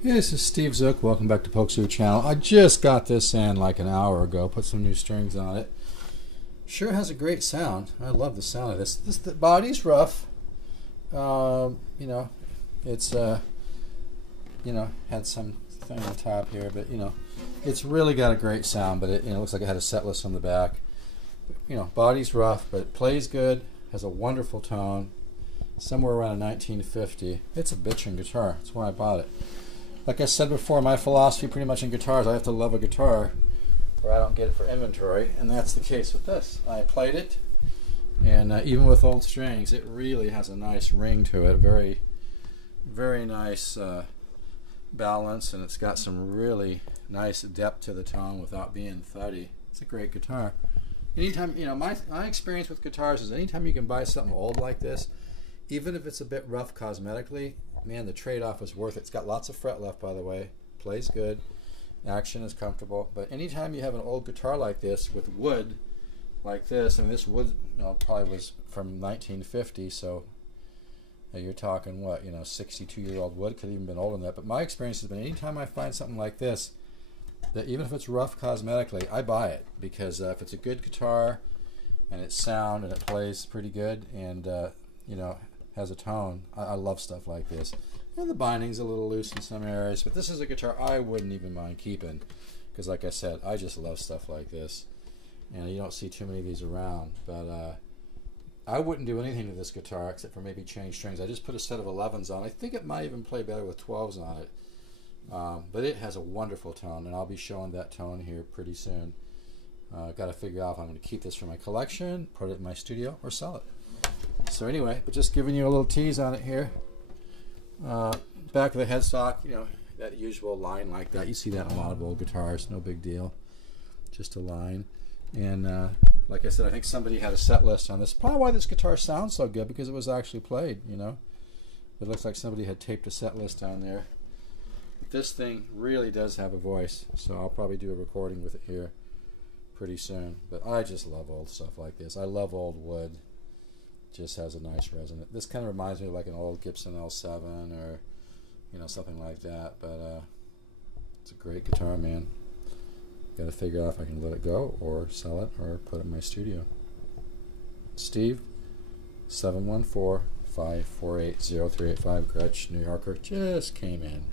Hey, this is Steve Zook. Welcome back to Pokesoo Channel. I just got this in like an hour ago. Put some new strings on it. Sure has a great sound. I love the sound of this. The body's rough. It's had some thing on top here, but it's really got a great sound. But it looks like it had a set list on the back. Body's rough, but it plays good. Has a wonderful tone. Somewhere around 1950. It's a bitchin' guitar. That's why I bought it. Like I said before, my philosophy pretty much in guitars, I have to love a guitar or I don't get it for inventory, and that's the case with this. I played it, and even with old strings, it really has a nice ring to it, very, very nice balance, and it's got some really nice depth to the tone without being thuddy. It's a great guitar. Anytime, my experience with guitars is anytime you can buy something old like this, even if it's a bit rough cosmetically, man, the trade-off is worth it. It's got lots of fret left, by the way. Plays good. Action is comfortable. But anytime you have an old guitar like this with wood like this, this wood probably was from 1950, so you're talking what, 62-year-old wood. Could have even been older than that. But my experience has been anytime I find something like this, that even if it's rough cosmetically, I buy it. Because if it's a good guitar and it's sound and it plays pretty good and, has a tone. I love stuff like this. The binding's a little loose in some areas, but this is a guitar I wouldn't even mind keeping because, like I said, I just love stuff like this. And you don't see too many of these around, but I wouldn't do anything to this guitar except for maybe change strings. I just put a set of 11s on. I think it might even play better with 12s on it, but it has a wonderful tone, and I'll be showing that tone here pretty soon. Got to figure out if I'm going to keep this for my collection, put it in my studio, or sell it. So anyway, but just giving you a little tease on it here. Back of the headstock, that usual line like that. You see that in a lot of old guitars. No big deal. Just a line. And like I said, I think somebody had a set list on this. Probably why this guitar sounds so good, because it was actually played, It looks like somebody had taped a set list on there. But this thing really does have a voice, so I'll probably do a recording with it here pretty soon. But I just love old stuff like this. I love old wood. Just has a nice resonance. This kind of reminds me of like an old Gibson L7 or something like that, but it's a great guitar, man. Got to figure out if I can let it go or sell it or put it in my studio. Steve, 714-548-0385, Gretsch, New Yorker, just came in.